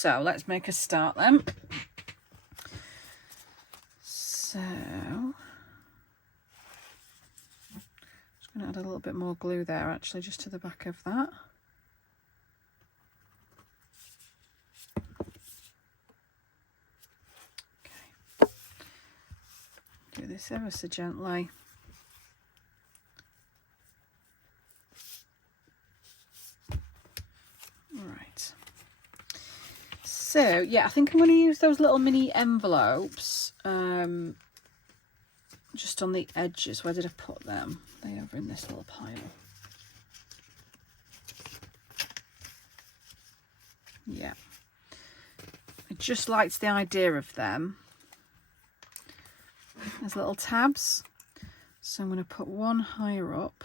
So let's make a start then. So I'm just going to add a little bit more glue there actually, just to the back of that. Okay. Do this ever so gently. Right. So yeah, I think I'm going to use those little mini envelopes just on the edges. Where did I put them? They over in this little pile. Yeah. I just liked the idea of them as little tabs. So I'm going to put one higher up.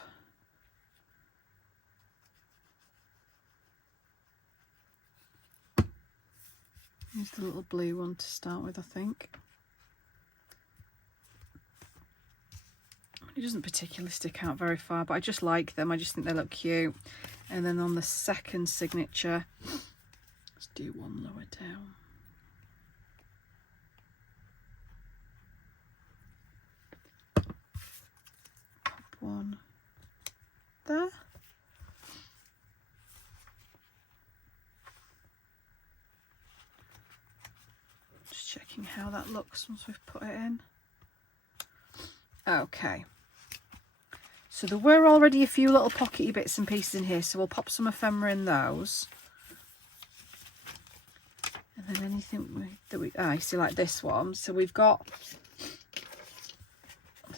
Use the little blue one to start with, I think. It doesn't particularly stick out very far, but I just like them. I just think they look cute. And then on the second signature, let's do one lower down. Pop one there. Checking how that looks once we've put it in. Okay, so there were already a few little pockety bits and pieces in here, so we'll pop some ephemera in those. And then anything that we you see, like this one, so we've got,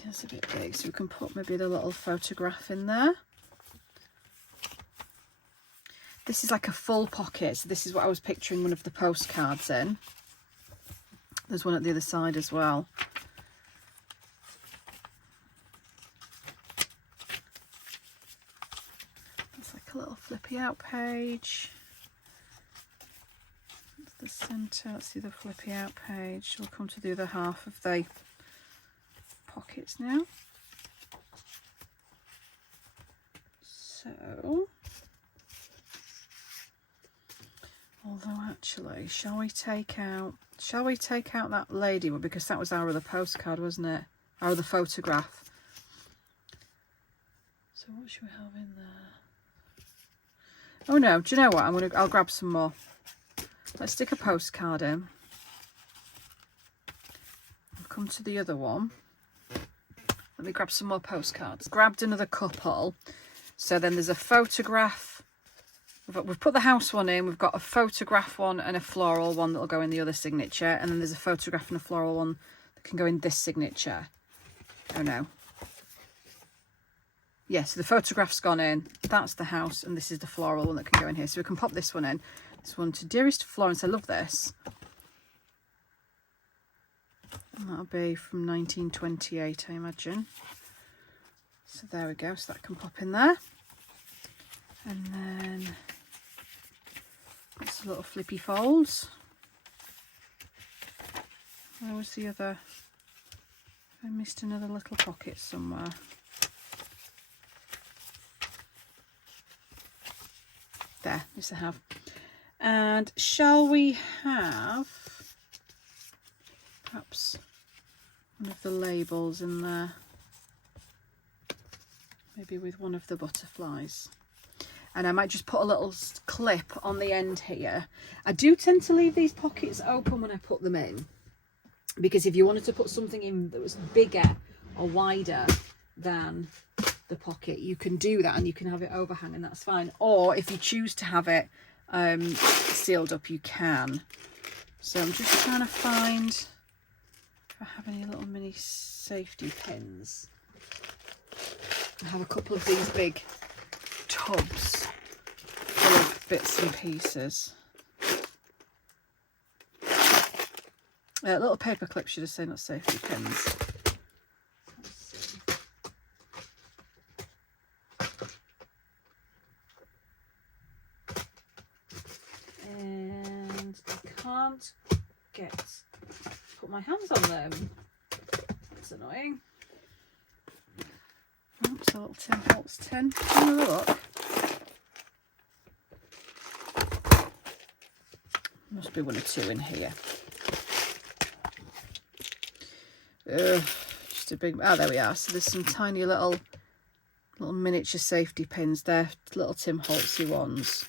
it's a bit big, so we can put maybe the little photograph in there. This is like a full pocket, so this is what I was picturing one of the postcards in. There's one at the other side as well. It's like a little flippy out page. That's the centre. Let's see the flippy out page. We'll come to the other half of the pockets now. So, although actually, shall we take out that lady one, because that was our other postcard, wasn't it? Our other photograph. So what should we have in there? Oh no, do you know what? I'll grab some more. Let's stick a postcard in. I'll come to the other one. Let me grab some more postcards. Grabbed another couple. So then there's a photograph. We've put the house one in, we've got a photograph one and a floral one that'll go in the other signature, and then there's a photograph and a floral one that can go in this signature. Oh no. Yeah, so the photograph's gone in, that's the house, and this is the floral one that can go in here. So we can pop this one in. This one to Dearest Florence, I love this. And that'll be from 1928, I imagine. So there we go, so that can pop in there. And then it's little flippy folds. Where was the other? I missed another little pocket somewhere. There, yes I have. And shall we have perhaps one of the labels in there? Maybe with one of the butterflies. And I might just put a little clip on the end here. I do tend to leave these pockets open when I put them in, because if you wanted to put something in that was bigger or wider than the pocket, you can do that and you can have it overhang, and that's fine. Or if you choose to have it sealed up, you can. So I'm just trying to find if I have any little mini safety pins. I have a couple of these big tubs full of bits and pieces. Little paper clips, should I say, not safety pins. And I can't put my hands on them. That's annoying. Oops, a little tin holds tin. Have a look. Must possibly 1 or 2 in here. Just a big, oh, there we are. So there's some tiny little miniature safety pins there, little Tim Holtzy ones.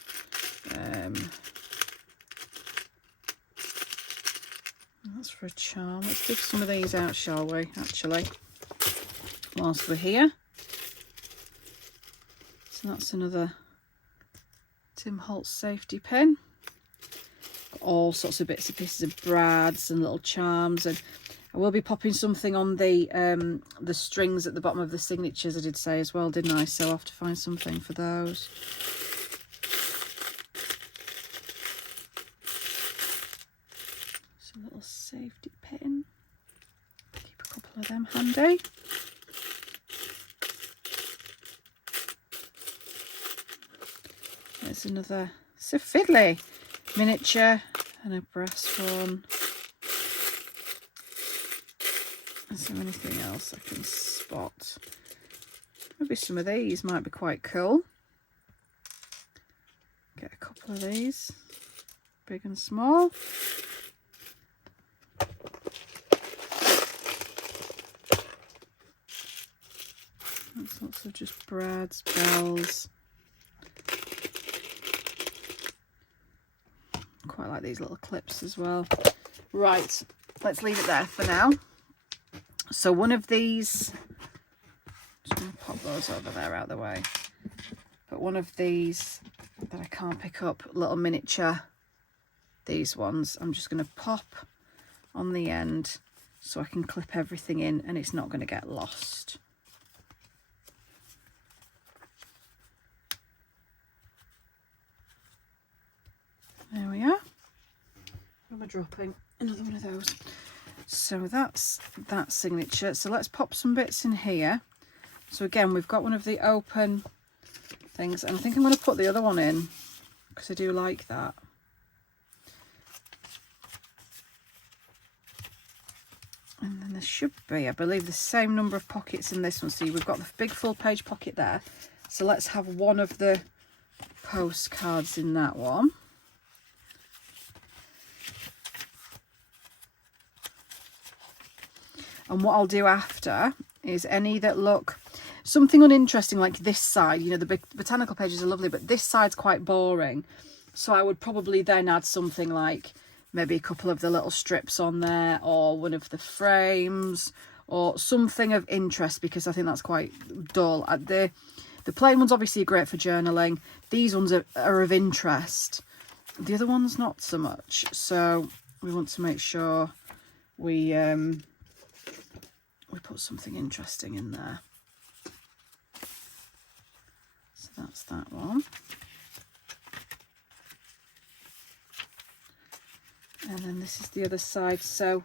That's for a charm. Let's dig some of these out, shall we, actually, whilst we're here. So that's another Tim Holtz safety pin. Got all sorts of bits and pieces of brads and little charms, and I will be popping something on the strings at the bottom of the signatures, I did say as well, didn't I? So I'll have to find something for those. So a little safety pin. Keep a couple of them handy. There's another, so fiddly, miniature and a brass one. Is there anything else I can spot? Maybe some of these might be quite cool. Get a couple of these, big and small. There's lots of just brads, bells. Quite like these little clips as well. Right, let's leave it there for now. So one of these, just going to pop those over there out of the way, but one of these that I can't pick up, little miniature, these ones, I'm just going to pop on the end so I can clip everything in and it's not going to get lost. There we are. What am I dropping? Another one of those. So that's that signature. So let's pop some bits in here. So again, we've got one of the open things, and I think I'm going to put the other one in because I do like that. And then there should be, I believe, the same number of pockets in this one. See, we've got the big full page pocket there. So let's have one of the postcards in that one. And what I'll do after is any that look something uninteresting, like this side, you know, the big botanical pages are lovely, but this side's quite boring. So I would probably then add something like maybe a couple of the little strips on there, or one of the frames, or something of interest, because I think that's quite dull. The plain ones obviously are great for journaling. These ones are of interest. The other ones not so much. So we want to make sure we put something interesting in there. So that's that one. And then this is the other side. So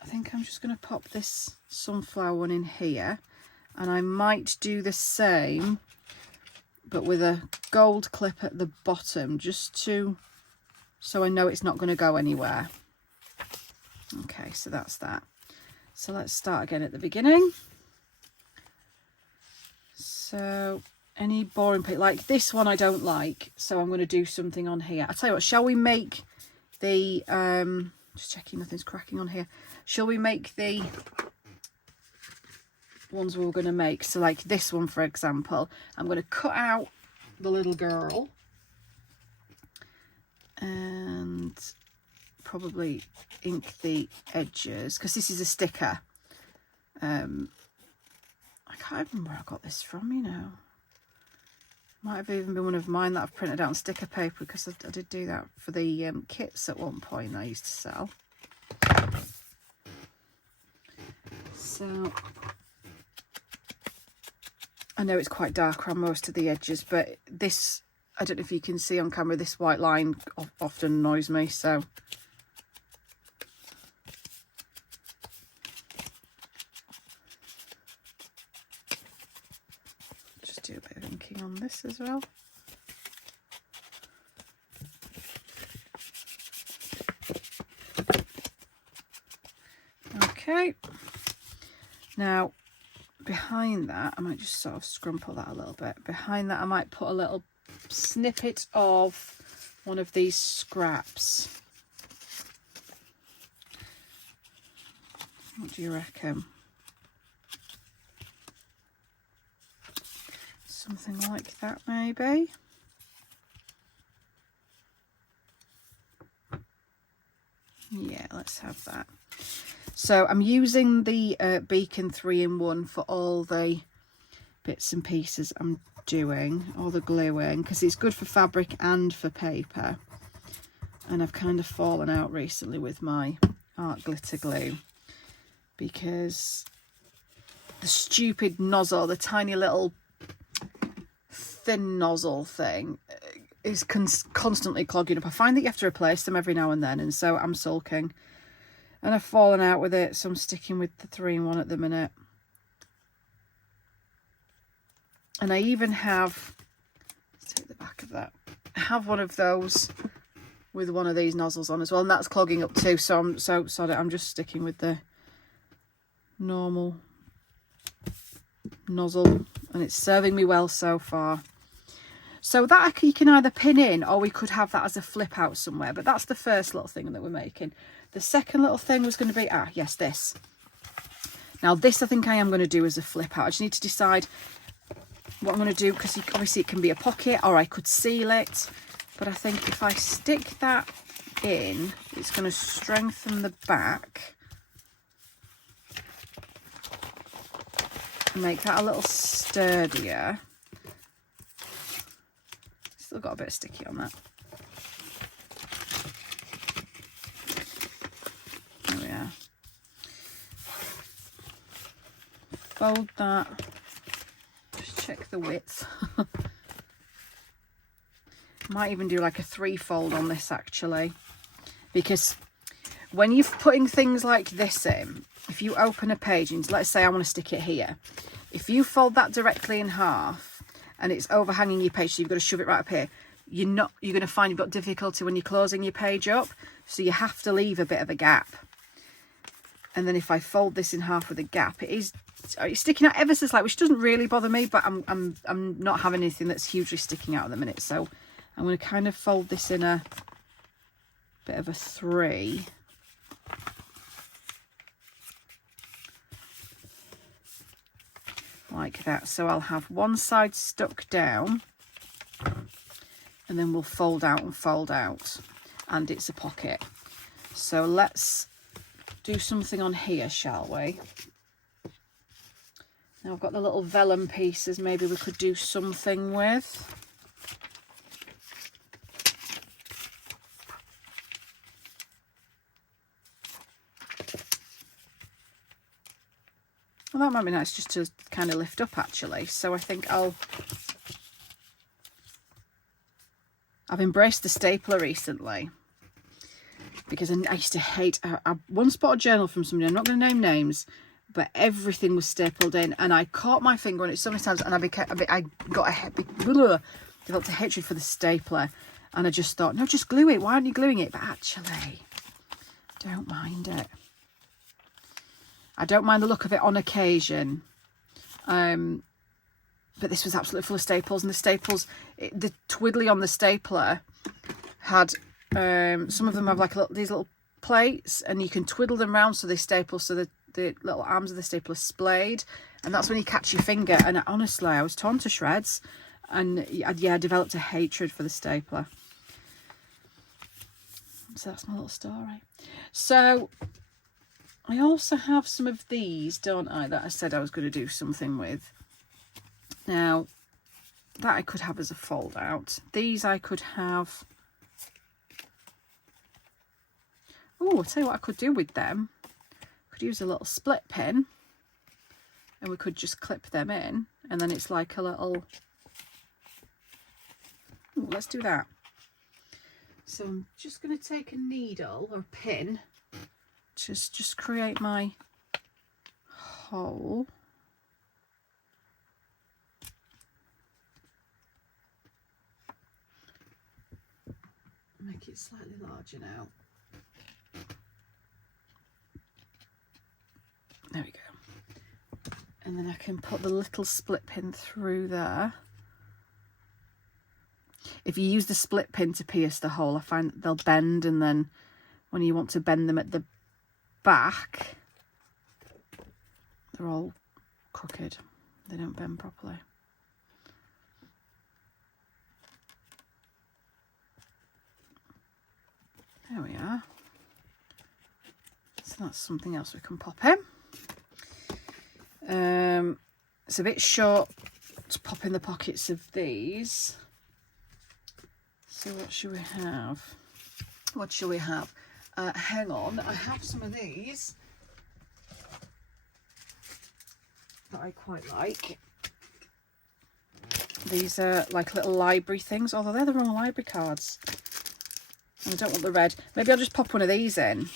I think I'm just going to pop this sunflower one in here. And I might do the same, but with a gold clip at the bottom, just so I know it's not going to go anywhere. Okay, so that's that. So let's start again at the beginning. So any boring pic, like this one I don't like, so I'm going to do something on here. I'll tell you what, shall we make the, just checking nothing's cracking on here. Shall we make the ones we were going to make? So like this one, for example, I'm going to cut out the little girl and probably ink the edges, because this is a sticker. I can't remember where I got this from, you know. Might have even been one of mine that I've printed out on sticker paper, because I did do that for the kits at one point I used to sell. So I know it's quite dark around most of the edges, but this, I don't know if you can see on camera, this white line often annoys me, so just do a bit of inking on this as well. Okay, now behind that, I might just sort of scrumple that a little bit. Behind that I might put a little snippet of one of these scraps. What do you reckon? Something like that, maybe. Yeah, let's have that. So I'm using the Beacon 3-in-1 for all the bits and pieces I'm doing, all the gluing, because it's good for fabric and for paper. And I've kind of fallen out recently with my art glitter glue because the stupid nozzle, the tiny little thin nozzle thing, is constantly clogging up. I find that you have to replace them every now and then, and so I'm sulking. And I've fallen out with it, so I'm sticking with the 3-in-1 at the minute. And I even have, let's take the back of that, I have one of those with one of these nozzles on as well, and that's clogging up too, so I'm so sorry, I'm just sticking with the normal nozzle, and it's serving me well so far. So that you can either pin in, or we could have that as a flip out somewhere, but that's the first little thing that we're making. The second little thing was going to be, yes, this. Now this I think I am going to do as a flip out. I just need to decide what I'm going to do, because obviously it can be a pocket, or I could seal it, but I think if I stick that in, it's going to strengthen the back and make that a little sturdier. Still got a bit of sticky on that. There we are. Fold that. Just check the width. Might even do like a 3-fold on this actually, because when you're putting things like this in, if you open a page and let's say I want to stick it here, if you fold that directly in half and it's overhanging your page, so you've got to shove it right up here, you're going to find you've got difficulty when you're closing your page up, so you have to leave a bit of a gap. And then if I fold this in half with a gap, it's sticking out ever so slightly, which doesn't really bother me, but I'm not having anything that's hugely sticking out at the minute, so I'm going to kind of fold this in a bit of a 3. Like that. So I'll have one side stuck down, and then we'll fold out and fold out, and it's a pocket. So let's do something on here, shall we? Now I've got the little vellum pieces, maybe we could do something with. Well, that might be nice just to kind of lift up actually. So I think I've embraced the stapler recently, because I used to hate, I once bought a journal from somebody, I'm not going to name names, but everything was stapled in, and I caught my finger on it so many times, and I developed a hatred for the stapler, and I just thought, no, just glue it, why aren't you gluing it? But actually, don't mind it. I don't mind the look of it on occasion, but this was absolutely full of staples, and the staples, the twiddly on the stapler had, some of them have like these little plates, and you can twiddle them round so they staple, so the little arms of the stapler splayed, and that's when you catch your finger, and honestly I was torn to shreds, and yeah, I developed a hatred for the stapler. So that's my little story. So I also have some of these, don't I, that I said I was going to do something with. Now, that I could have as a fold out. These I could have... Oh, I'll tell you what I could do with them. I could use a little split pin, and we could just clip them in, and then it's like a little... Ooh, let's do that. So I'm just going to take a needle or a pin, just create my hole. Make it slightly larger now. There we go. And then I can put the little split pin through there. If you use the split pin to pierce the hole, I find that they'll bend, and then when you want to bend them at the back, they're all crooked. They don't bend properly. There we are. So that's something else we can pop in. It's a bit short to pop in the pockets of these. So what should we have? What shall we have? Hang on, I have some of these that I quite like. These are like little library things, although they're the wrong library cards. And I don't want the red. Maybe I'll just pop one of these in.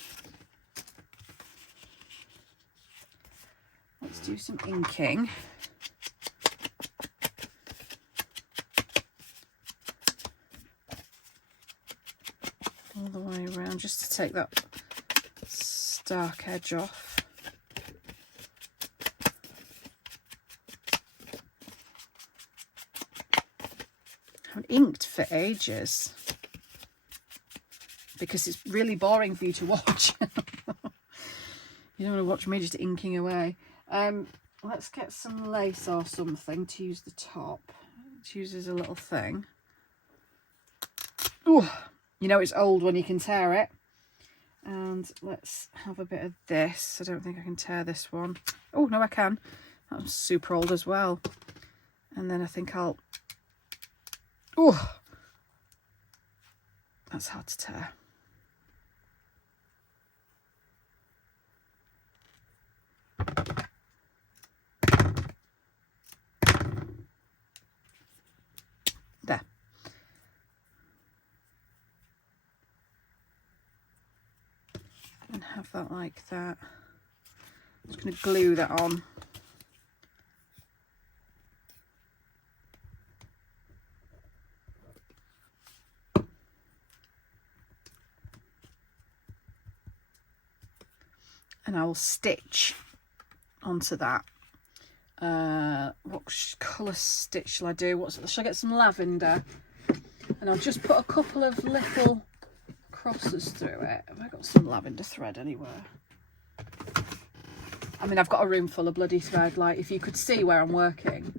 Let's do some inking. All the way around, just to take that stark edge off. I haven't inked for ages because it's really boring for you to watch. You don't want to watch me just inking away. Let's get some lace or something to use the top. It uses a little thing. Ooh, you know it's old when you can tear it. And let's have a bit of this. I don't think I can tear this one. Oh, no, I can. That's super old as well. And then I think I'll... Oh, that's hard to tear. There. And have that like that. I'm just going to glue that on. And I will stitch onto that. What colour stitch shall I do? Shall I get some lavender? And I'll just put a couple of little crosses through it. Have I got some lavender thread anywhere? I mean, I've got a room full of bloody thread. Like, if you could see where I'm working,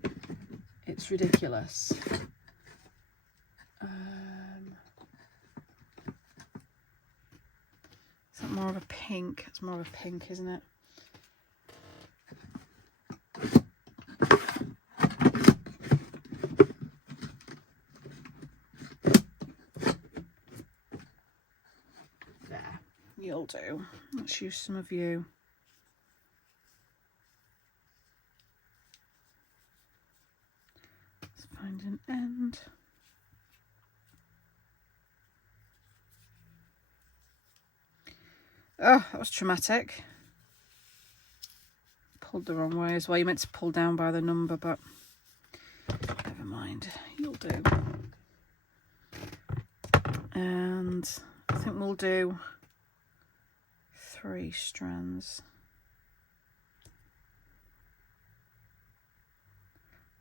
it's ridiculous. Is that more of a pink? It's more of a pink, isn't it? There, you'll do. Let's use some of you. Let's find an end. Oh, that was traumatic. Pulled the wrong way as well. You meant to pull down by the number, but never mind. You'll do. And I think we'll do 3 strands.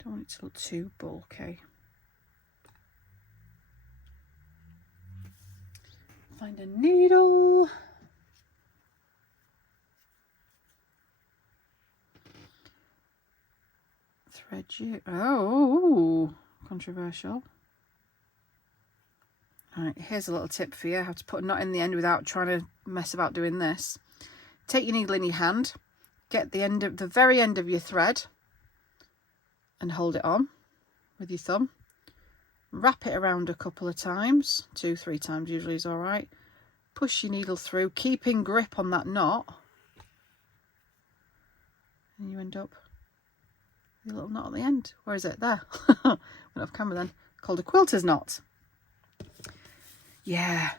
Don't want it to look too bulky. Find a needle. Thread you. Oh, controversial. Alright, here's a little tip for you. How to put a knot in the end without trying to mess about doing this. Take your needle in your hand, get the very end of your thread and hold it on with your thumb. Wrap it around a couple of times, 2-3 times usually is alright. Push your needle through, keeping grip on that knot. And you end up with a little knot at the end. Where is it? There. Went off camera then. Called a quilter's knot. Yeah,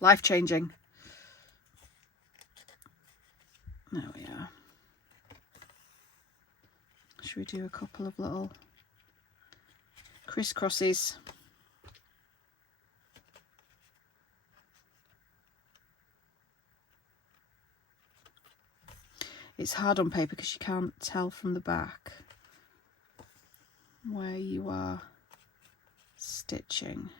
life-changing. There we are. Should we do a couple of little crisscrosses? It's hard on paper because you can't tell from the back where you are stitching.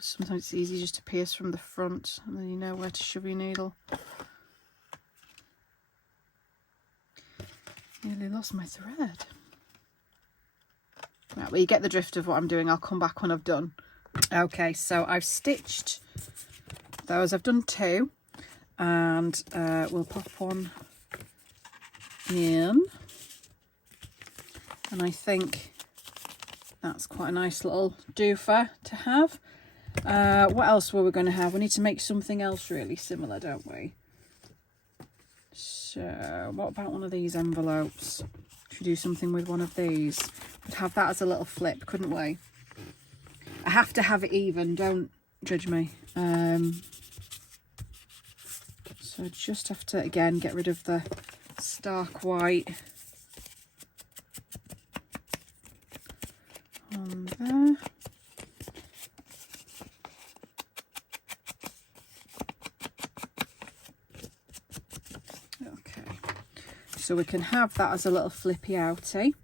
Sometimes it's easy just to pierce from the front and then you know where to shove your needle. Nearly lost my thread. Right, well, you get the drift of what I'm doing. I'll come back when I've done. Okay, so I've stitched those. I've done 2, and we'll pop one in. And I think that's quite a nice little doofer to have. What else were we going to have? We need to make something else really similar, don't we? So what about one of these envelopes? Should we do something with one of these? We'd have that as a little flip, couldn't we? I have to have it even, don't judge me. So I just have to, again, get rid of the stark white on there. So we can have that as a little flippy outie.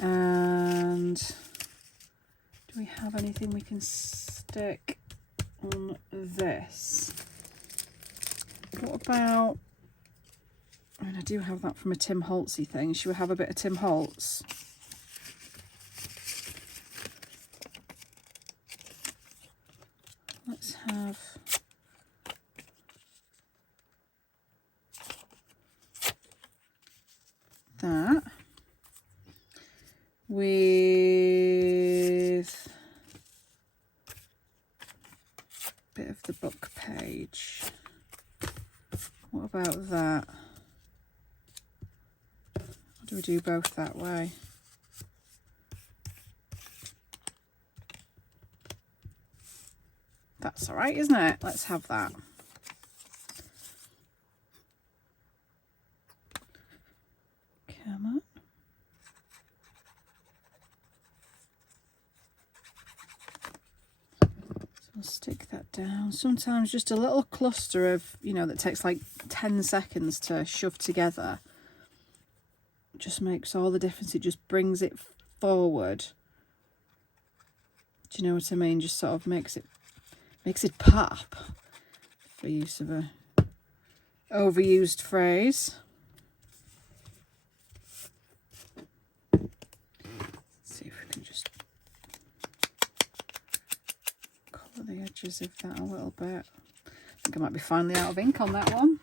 And do we have anything we can stick on this? What about, I mean, I do have that from a Tim Holtzy thing. Should we have a bit of Tim Holtz? Let's have that with a bit of the book page. What about that? Or do we do both that way? That's all right, isn't it? Let's have that. Come on. So I'll stick that down. Sometimes just a little cluster of, you know, that takes like 10 seconds to shove together just makes all the difference. It just brings it forward. Do you know what I mean? Just sort of makes it pop, for use of a overused phrase. Let's see if we can just colour the edges of that a little bit. I think I might be finally out of ink on that one.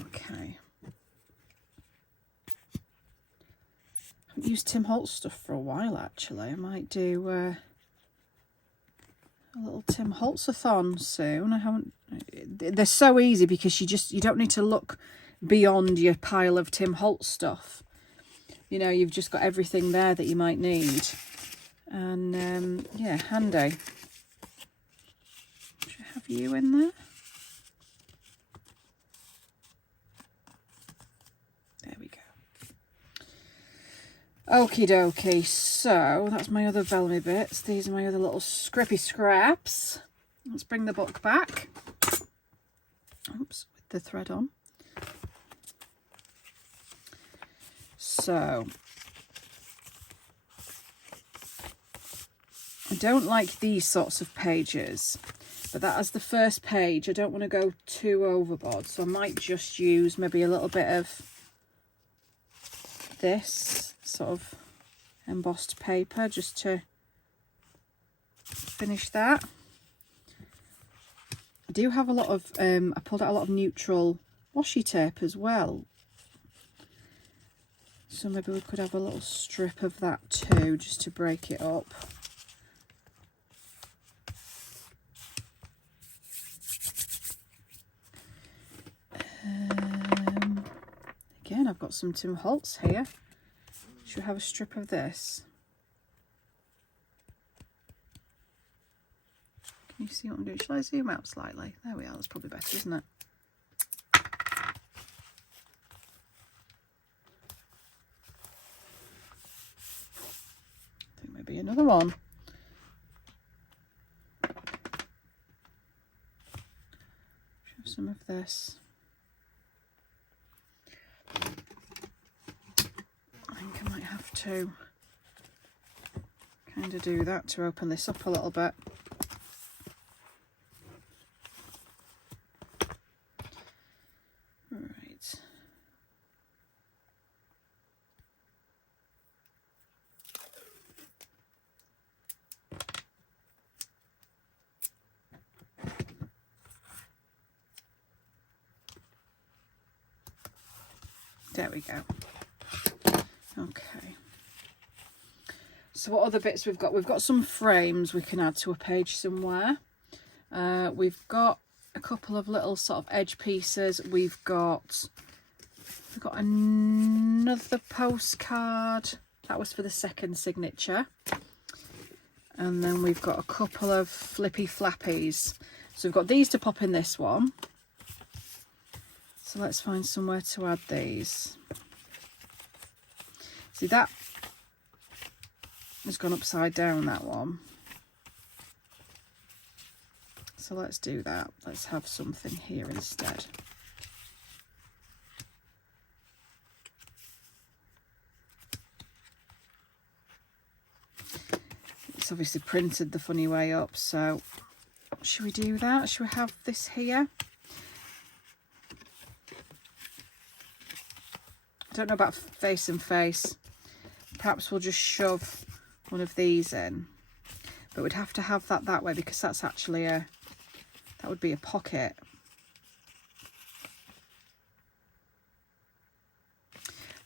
Okay. I haven't used Tim Holtz stuff for a while actually. I might do a little Tim Holtz-a-thon soon. I haven't. They're so easy because you don't need to look beyond your pile of Tim Holtz stuff. You know, you've just got everything there that you might need, and yeah, handy. Should I have you in there? There we go. Okie dokie, so that's my other vellum bits. These are my other little scrippy scraps. Let's bring the book back. Oops, with the thread on. So, I don't like these sorts of pages, but that as the first page, I don't want to go too overboard. So I might just use maybe a little bit of this sort of embossed paper just to finish that. I do have a lot of I pulled out a lot of neutral washi tape as well, so maybe we could have a little strip of that too, just to break it up. Again, I've got some Tim Holtz here. Should we have a strip of this? Can you see what I'm doing? Shall I zoom out slightly? There we are, that's probably better, isn't it? I think maybe another one. Show some of this. I think I might have to kind of do that to open this up a little bit. Right. There we go. Okay. So what other bits we've got? We've got some frames we can add to a page somewhere. We've got a couple of little sort of edge pieces. We've got another postcard. That was for the second signature. And then we've got a couple of flippy flappies. So we've got these to pop in this one. So let's find somewhere to add these. See, that has gone upside down, that one. So let's do that. Let's have something here instead. It's obviously printed the funny way up, so should we do that? Should we have this here? I don't know about face and face. Perhaps we'll just shove one of these in, but we'd have to have that way because that's actually that would be a pocket.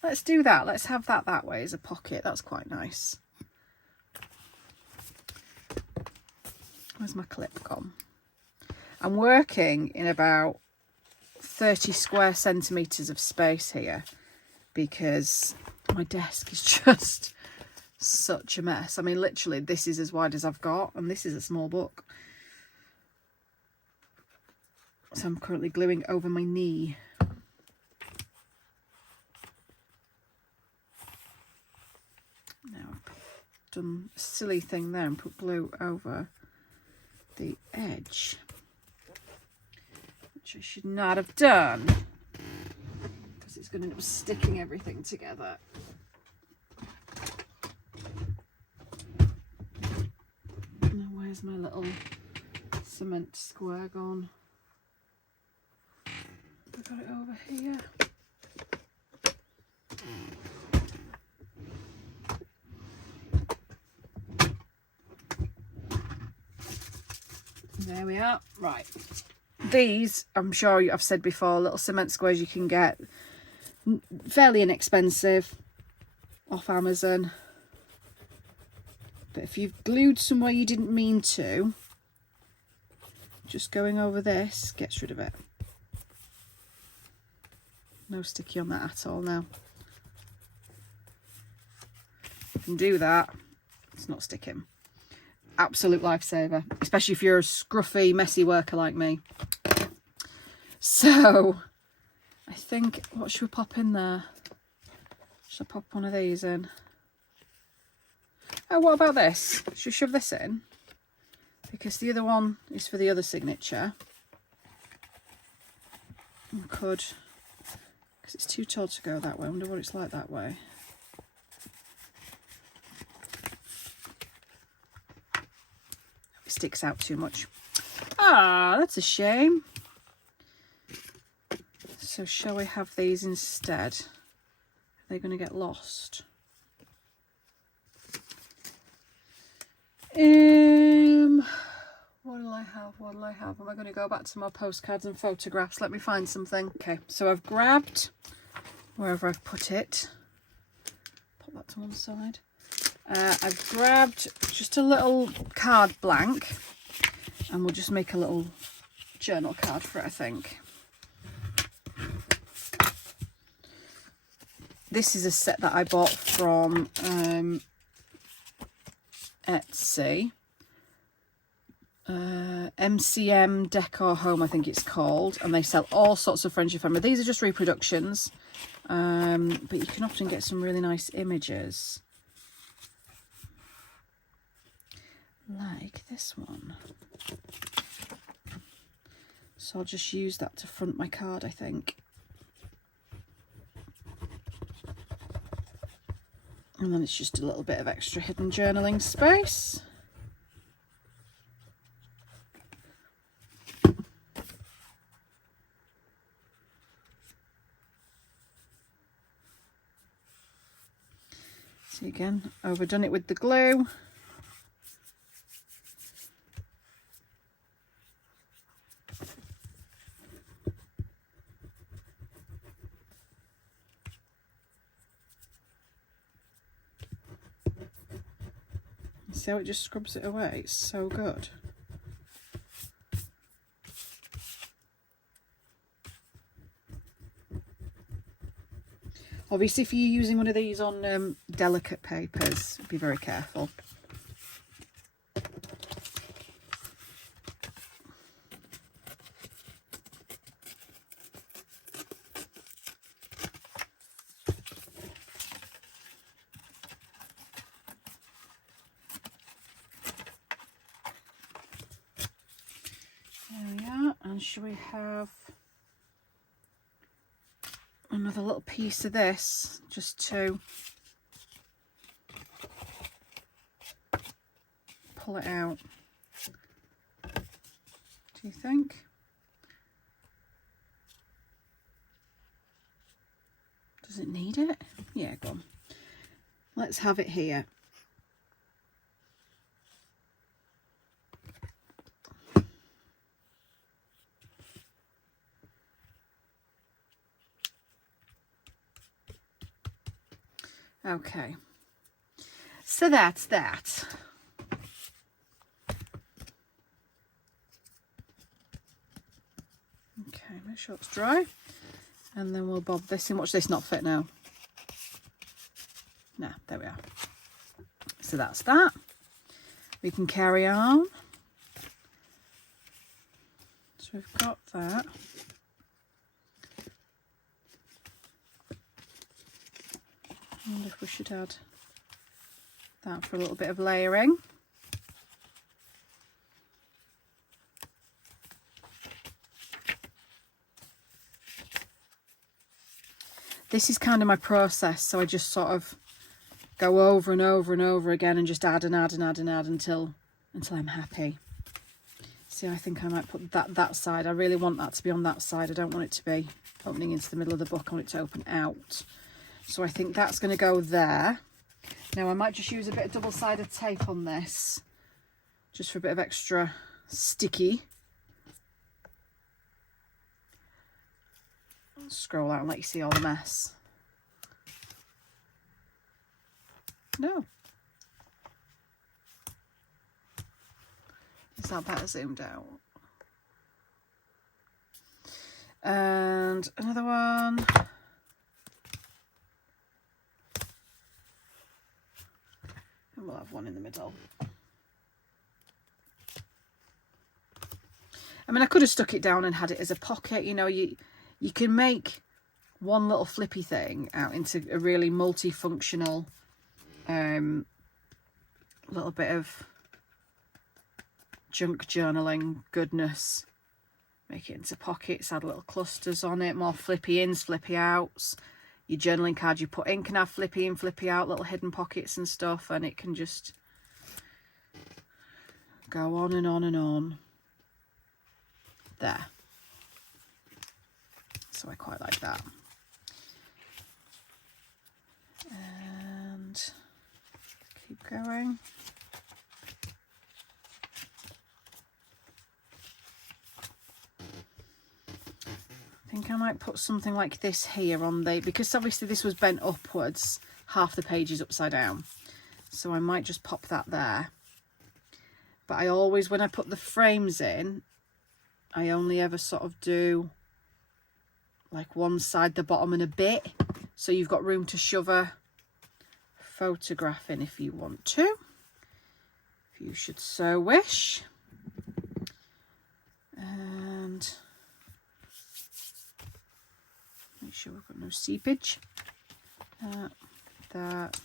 Let's do that. Let's have that way as a pocket. That's quite nice. Where's my clip gone? I'm working in about 30 square centimetres of space here because my desk is just such a mess. I mean, literally, this is as wide as I've got, and this is a small book. So I'm currently gluing over my knee. Now I've done a silly thing there and put glue over the edge, which I should not have done because it's going to end up sticking everything together. Now where's my little cement square gone? I've got it over here. There we are. Right. These, I'm sure I've said before, little cement squares you can get fairly inexpensive off Amazon. But if you've glued somewhere you didn't mean to, just going over this gets rid of it. No sticky on that at all now. You can do that. It's not sticking. Absolute lifesaver, especially if you're a scruffy, messy worker like me. So, I think, what should we pop in there? Should I pop one of these in? Oh, what about this? Should we shove this in? Because the other one is for the other signature. We could, because it's too tall to go that way. I wonder what it's like that way. Sticks out too much. Ah, that's a shame. So shall we have these instead? Are they going to get lost? What do I have? What do I have? Am I going to go back to my postcards and photographs? Let me find something. Okay, so I've grabbed wherever I've put it. Put that to one side. I've grabbed just a little card blank and we'll just make a little journal card for it, I think. This is a set that I bought from Etsy. MCM Decor Home, I think it's called, and they sell all sorts of friendship ephemera. These are just reproductions, but you can often get some really nice images. Like this one. So I'll just use that to front my card, I think. And then it's just a little bit of extra hidden journaling space. See, again, overdone it with the glue. See how it just scrubs it away? It's so good. Obviously, if you're using one of these on delicate papers, be very careful. There we are. And should we have another little piece of this just to pull it out? Do you think? Does it need it? Yeah, go on. Let's have it here. Okay, so that's that. Okay, make sure it's dry, and then we'll bob this in. Watch this not fit now. Nah, there we are. So that's that. We can carry on. So we've got that. I wonder if we should add that for a little bit of layering. This is kind of my process, so I just sort of go over and over and over again and just add and add and add and add until I'm happy. See, I think I might put that side. I really want that to be on that side. I don't want it to be opening into the middle of the book. I want it to open out. So I think that's going to go there. Now I might just use a bit of double-sided tape on this, just for a bit of extra sticky. Scroll out and let you see all the mess. No. Is that better zoomed out? And another one. And we'll have one in the middle. I mean, I could have stuck it down and had it as a pocket. You know, you can make one little flippy thing out into a really multifunctional little bit of junk journaling goodness. Make it into pockets, add little clusters on it, more flippy ins, flippy outs. Your journaling card you put in can have flippy in, flippy out, little hidden pockets and stuff, and it can just go on and on and on. There. So I quite like that. And keep going. I think I might put something like this here on the, because obviously this was bent upwards, half the page is upside down. So I might just pop that there. But I always, when I put the frames in, I only ever sort of do like one side, the bottom and a bit. So you've got room to shove a photograph in if you want to. If you should so wish. And make sure we've got no seepage. That.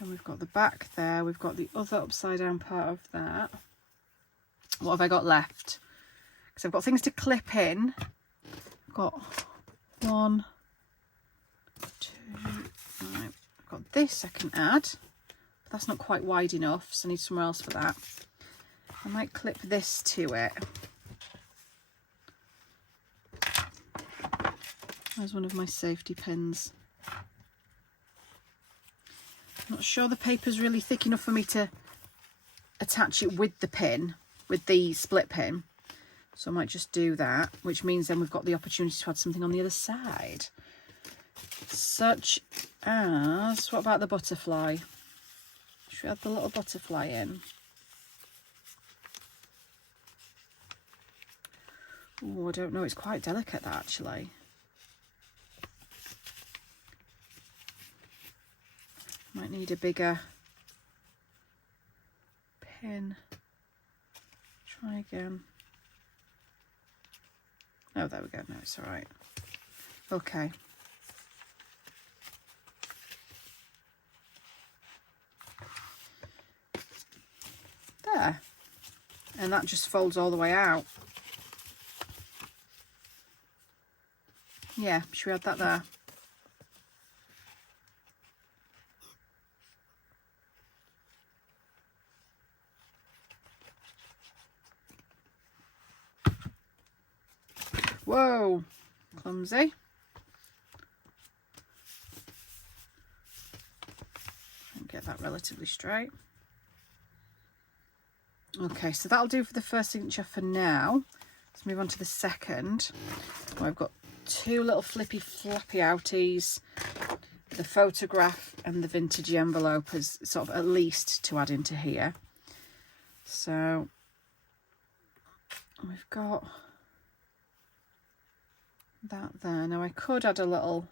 Then we've got the back there. We've got the other upside down part of that. What have I got left? Because I've got things to clip in. I've got 1, 2, right. I've got this I can add, but that's not quite wide enough, so I need somewhere else for that. I might clip this to it. There's one of my safety pins. I'm not sure the paper's really thick enough for me to attach it with the pin, with the split pin. So I might just do that, which means then we've got the opportunity to add something on the other side. Such as, what about the butterfly? Should we add the little butterfly in? Oh, I don't know, it's quite delicate that actually. Might need a bigger pin. Try again. Oh, there we go. No, it's all right. Okay. There. And that just folds all the way out. Yeah, should we add that there? Whoa, clumsy. Get that relatively straight. Okay, so that'll do for the first signature for now. Let's move on to the second. Oh, I've got two little flippy floppy outies, the photograph and the vintage envelope as sort of at least to add into here. So we've got that there. Now I could add a little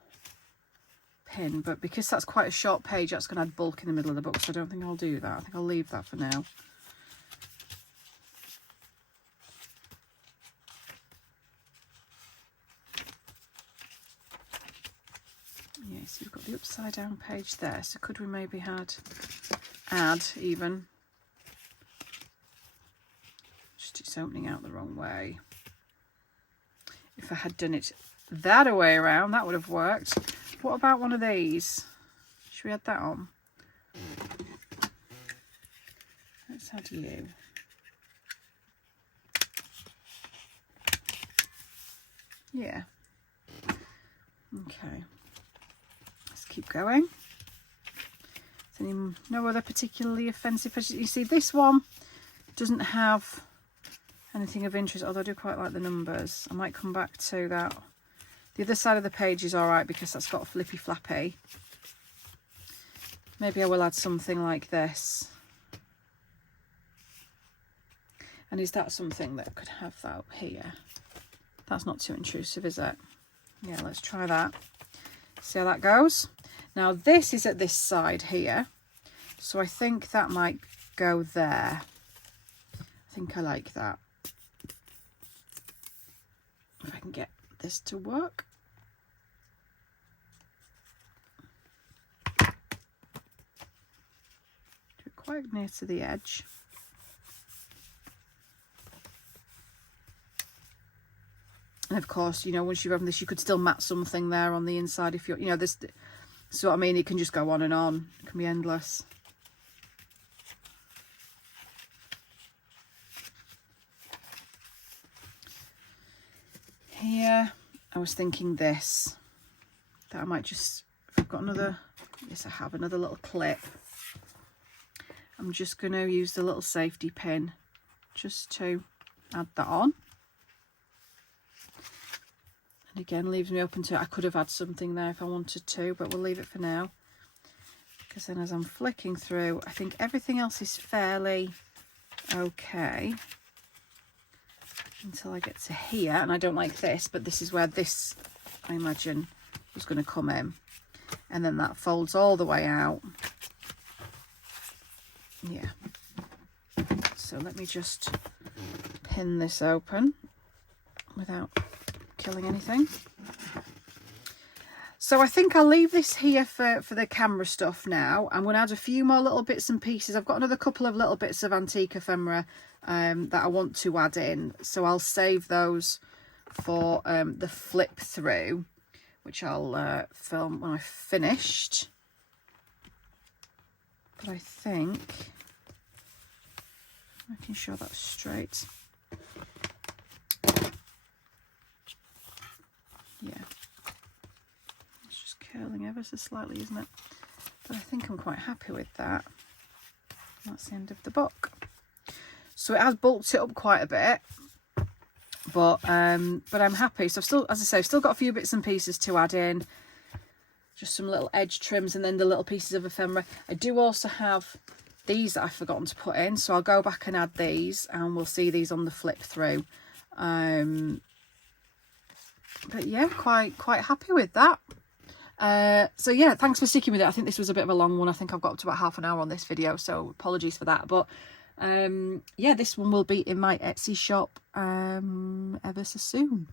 pin, but because that's quite a short page, that's going to add bulk in the middle of the book, so I don't think I'll do that. I think I'll leave that for now. Yeah, so you've got the upside down page there, so could we maybe add even, just it's opening out the wrong way. If I had done it that way around, that would have worked. What about one of these? Should we add that on? Let's add you. Yeah. Okay. Let's keep going. No other particularly offensive. You see, this one doesn't have anything of interest, although I do quite like the numbers. I might come back to that. The other side of the page is all right because that's got a flippy flappy. Maybe I will add something like this. And is that something that could have that here? That's not too intrusive, is it? Yeah, let's try that. See how that goes. Now this is at this side here, so I think that might go there. I think I like that. If I can get this to work. Do it quite near to the edge. And of course, you know, once you've opened this, you could still mat something there on the inside if you're, you know, this, so what I mean, it can just go on and on. It can be endless. Here, I was thinking this, that I might just, if I've got another, yes I have, another little clip. I'm just going to use the little safety pin just to add that on. And again, leaves me open to, I could have had something there if I wanted to, but we'll leave it for now. Because then as I'm flicking through, I think everything else is fairly okay. Until I get to here, and I don't like this, but this is where this, I imagine, was going to come in. And then that folds all the way out. Yeah. So let me just pin this open without killing anything. So I think I'll leave this here for the camera stuff now. I'm going to add a few more little bits and pieces. I've got another couple of little bits of antique ephemera that I want to add in. So I'll save those for the flip through. which I'll film when I've finished. But I think I can show that straight. Yeah, it's just curling ever so slightly, isn't it? But I think I'm quite happy with that. That's the end of the book. So it has bulked it up quite a bit, but I'm happy. So I've still, as I say, I've still got a few bits and pieces to add in, just some little edge trims and then the little pieces of ephemera. I do also have these that I've forgotten to put in, so I'll go back and add these, and we'll see these on the flip through. But yeah, quite happy with that. So yeah, thanks for sticking with it. I think this was a bit of a long one. I think I've got up to about half an hour on this video, so apologies for that. But yeah, this one will be in my Etsy shop ever so soon.